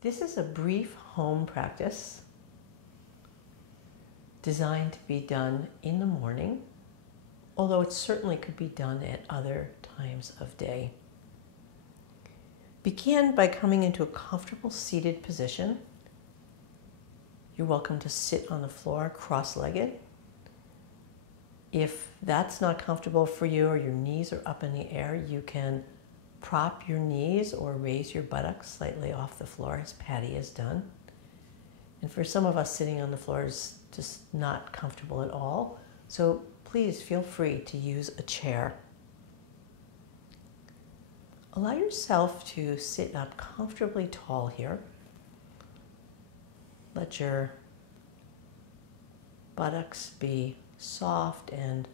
This is a brief home practice designed to be done in the morning, although it certainly could be done at other times of day. Begin by coming into a comfortable seated position. You're welcome to sit on the floor cross-legged. If that's not comfortable for you or your knees are up in the air, you can prop your knees or raise your buttocks slightly off the floor as Patty has done. And for some of us, sitting on the floor is just not comfortable at all. So please feel free to use a chair. Allow yourself to sit up comfortably tall here. Let your buttocks be soft and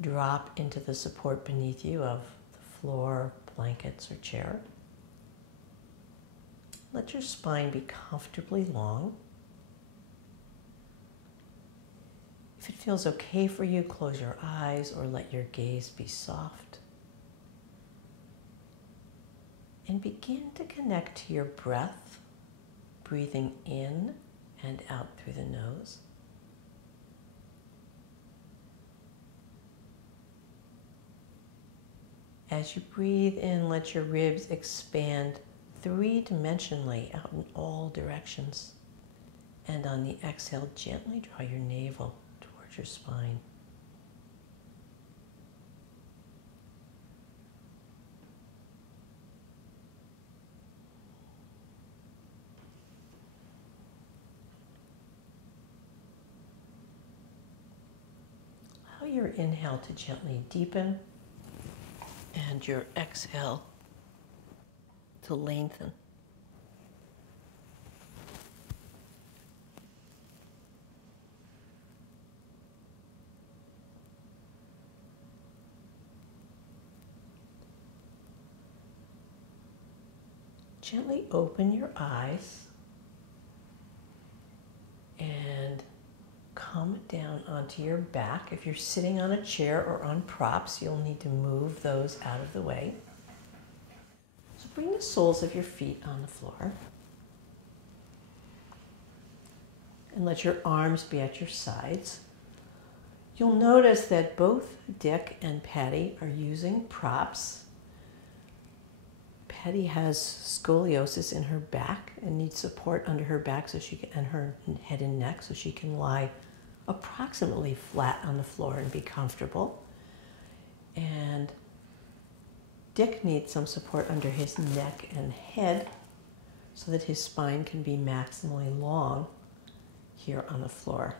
drop into the support beneath you of the floor, blankets, or chair. Let your spine be comfortably long. If it feels okay for you, close your eyes or let your gaze be soft. And begin to connect to your breath, breathing in and out through the nose. As you breathe in, let your ribs expand three-dimensionally out in all directions. And on the exhale, gently draw your navel towards your spine. Allow your inhale to gently deepen and your exhale to lengthen. Gently open your eyes and come down onto your back. If you're sitting on a chair or on props, you'll need to move those out of the way. So bring the soles of your feet on the floor. And let your arms be at your sides. You'll notice that both Dick and Patty are using props. Patty has scoliosis in her back and needs support under her back so she can, and her head and neck, so she can lie approximately flat on the floor and be comfortable. And Dick needs some support under his neck and head so that his spine can be maximally long here on the floor.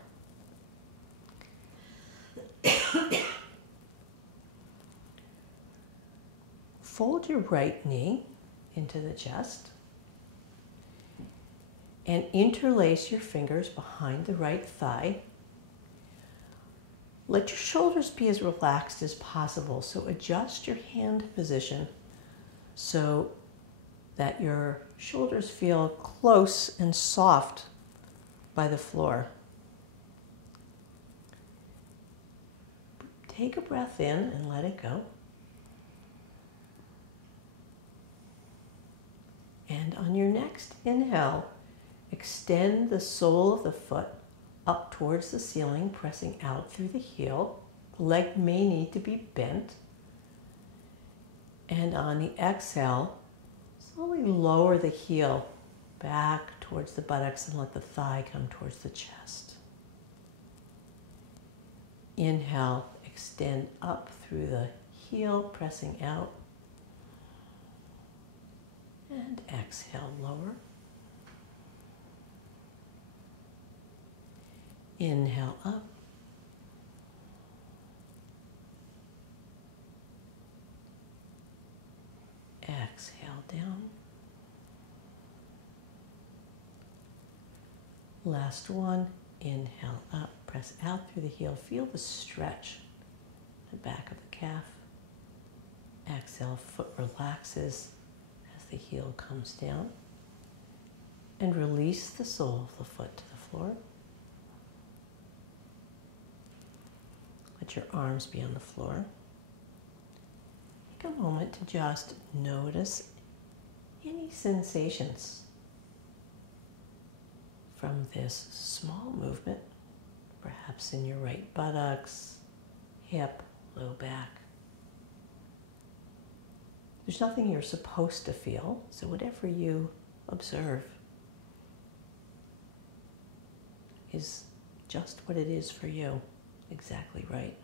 Fold your right knee into the chest and interlace your fingers behind the right thigh. Let your shoulders be as relaxed as possible, so adjust your hand position so that your shoulders feel close and soft by the floor. Take a breath in and let it go. And on your next inhale, extend the sole of the foot up towards the ceiling, pressing out through the heel. The leg may need to be bent. And on the exhale, slowly lower the heel back towards the buttocks and let the thigh come towards the chest. Inhale, extend up through the heel, pressing out. And exhale, lower. Inhale up. Exhale down. Last one. Inhale up. Press out through the heel. Feel the stretch at the back of the calf. Exhale, foot relaxes as the heel comes down. And release the sole of the foot to the floor. Let your arms be on the floor. Take a moment to just notice any sensations from this small movement, perhaps in your right buttocks, hip, low back. There's nothing you're supposed to feel, so whatever you observe is just what it is for you, exactly right.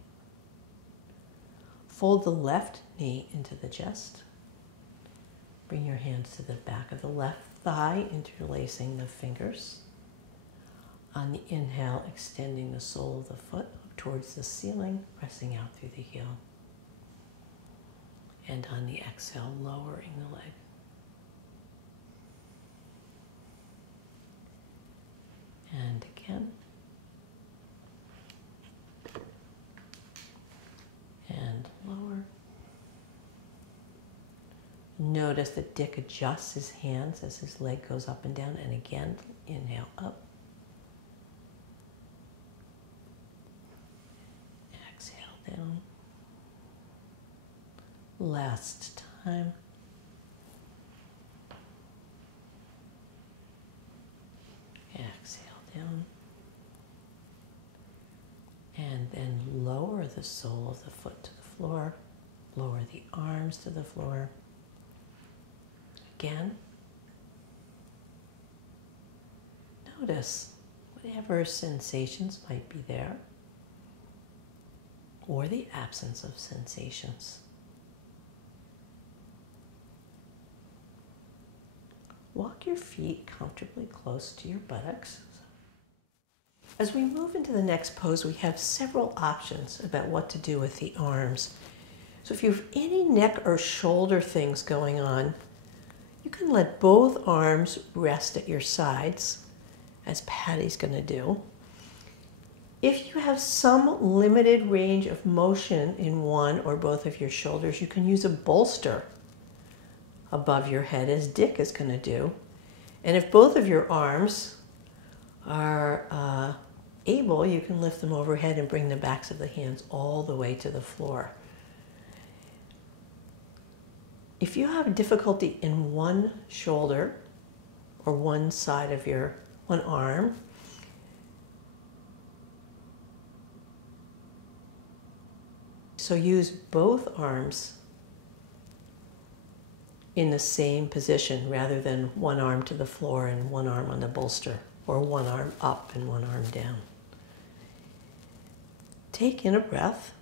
Fold the left knee into the chest. Bring your hands to the back of the left thigh, interlacing the fingers. On the inhale, extending the sole of the foot up towards the ceiling, pressing out through the heel. And on the exhale, lowering the leg. And again. And lower. Notice that Dick adjusts his hands as his leg goes up and down. And again, inhale up. Exhale down. Last time. Exhale down. And then lower the sole of the foot to the floor. Lower the arms to the floor. Again. Notice whatever sensations might be there, or the absence of sensations. Walk your feet comfortably close to your buttocks. As we move into the next pose, we have several options about what to do with the arms. So if you have any neck or shoulder things going on, you can let both arms rest at your sides, as Patty's going to do. If you have some limited range of motion in one or both of your shoulders, you can use a bolster above your head, as Dick is going to do. And if both of your arms are able, you can lift them overhead and bring the backs of the hands all the way to the floor. If you have difficulty in one shoulder or one side of your one arm, so use both arms in the same position rather than one arm to the floor and one arm on the bolster, or one arm up and one arm down. Take in a breath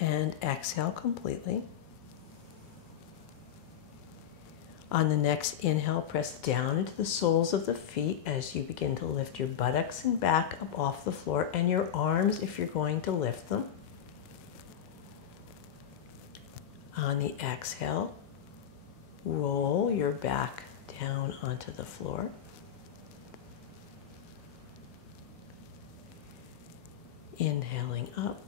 and exhale completely. On the next inhale, press down into the soles of the feet as you begin to lift your buttocks and back up off the floor, and your arms if you're going to lift them. On the exhale, roll your back down onto the floor. Inhaling up.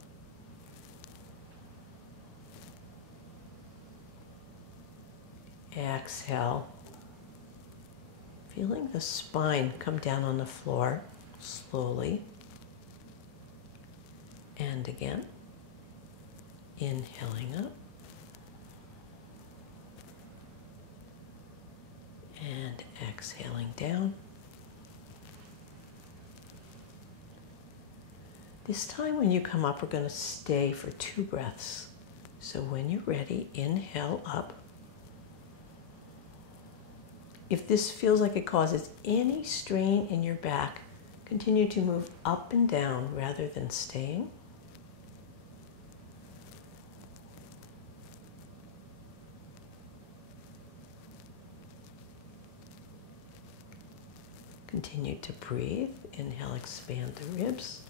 Exhale. Feeling the spine come down on the floor slowly. And again. Inhaling up. And exhaling down. This time when you come up, we're going to stay for 2 breaths. So when you're ready, inhale up. If this feels like it causes any strain in your back, continue to move up and down rather than staying. Continue to breathe. Inhale, expand the ribs.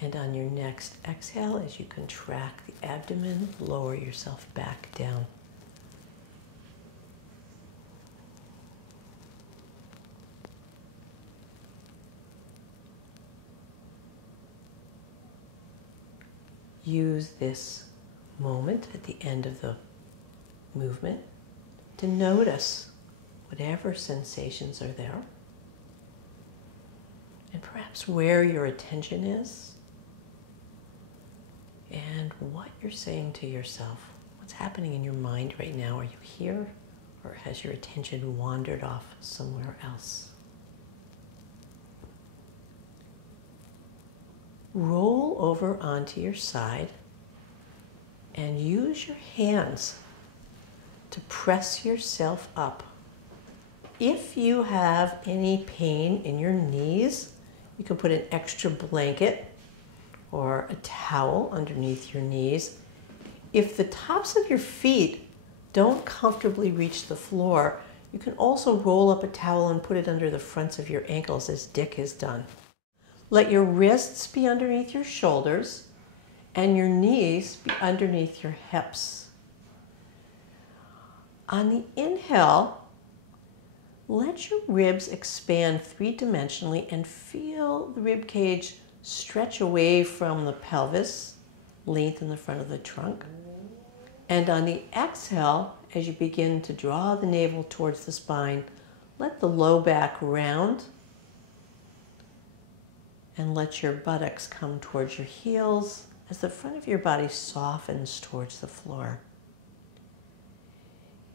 And on your next exhale, as you contract the abdomen, lower yourself back down. Use this moment at the end of the movement to notice whatever sensations are there, and perhaps where your attention is and what you're saying to yourself What's happening in your mind right now? Are you here, or has your attention wandered off somewhere else? Roll over onto your side and use your hands to press yourself up. If you have any pain in your knees, you can put an extra blanket or a towel underneath your knees. If the tops of your feet don't comfortably reach the floor, you can also roll up a towel and put it under the fronts of your ankles, as Dick has done. Let your wrists be underneath your shoulders and your knees be underneath your hips. On the inhale, let your ribs expand three-dimensionally and feel the rib cage stretch away from the pelvis, lengthen the front of the trunk. And on the exhale, as you begin to draw the navel towards the spine, let the low back round and let your buttocks come towards your heels as the front of your body softens towards the floor.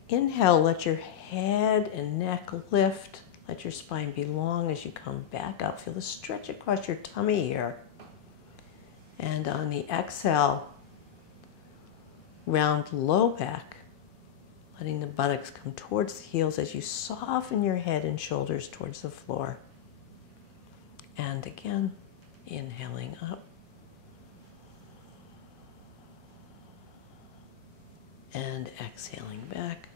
Inhale, let your head and neck lift. Let your spine be long as you come back up. Feel the stretch across your tummy here. And on the exhale, round low back, letting the buttocks come towards the heels as you soften your head and shoulders towards the floor. And again, inhaling up. And exhaling back.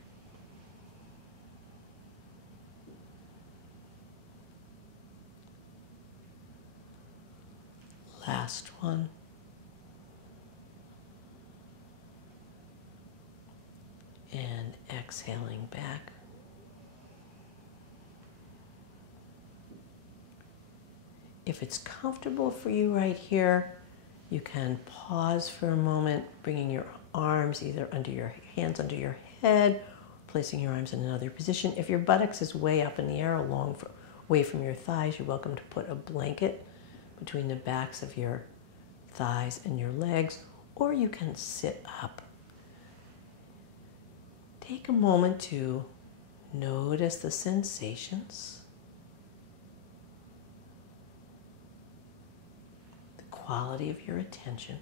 Last one. And exhaling back. If it's comfortable for you right here, you can pause for a moment, bringing your arms either under your hands under your head, placing your arms in another position. If your buttocks is way up in the air, away from your thighs, you're welcome to put a blanket between the backs of your thighs and your legs, or you can sit up. Take a moment to notice the sensations, the quality of your attention.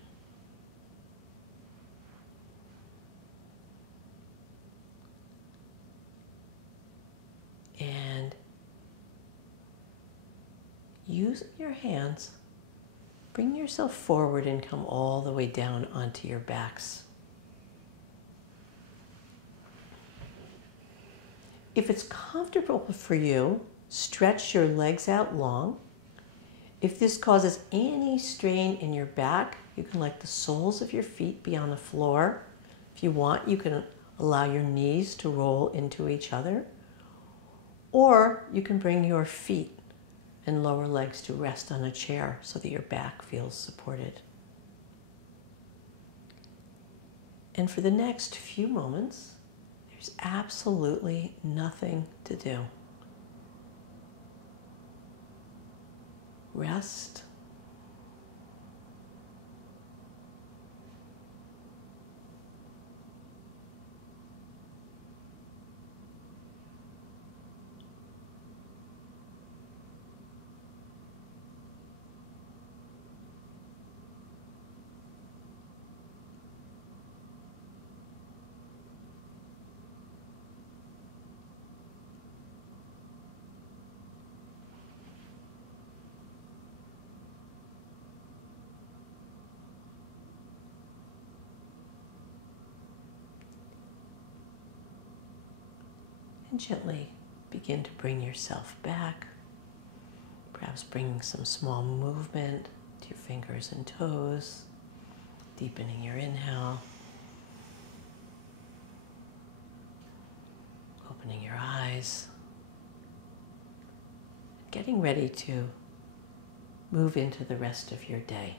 And using your hands, bring yourself forward and come all the way down onto your backs. If it's comfortable for you, stretch your legs out long. If this causes any strain in your back, you can let the soles of your feet be on the floor. If you want, you can allow your knees to roll into each other. Or you can bring your feet and lower legs to rest on a chair so that your back feels supported. And for the next few moments, there's absolutely nothing to do. Rest. And gently begin to bring yourself back, perhaps bringing some small movement to your fingers and toes, deepening your inhale, opening your eyes, getting ready to move into the rest of your day.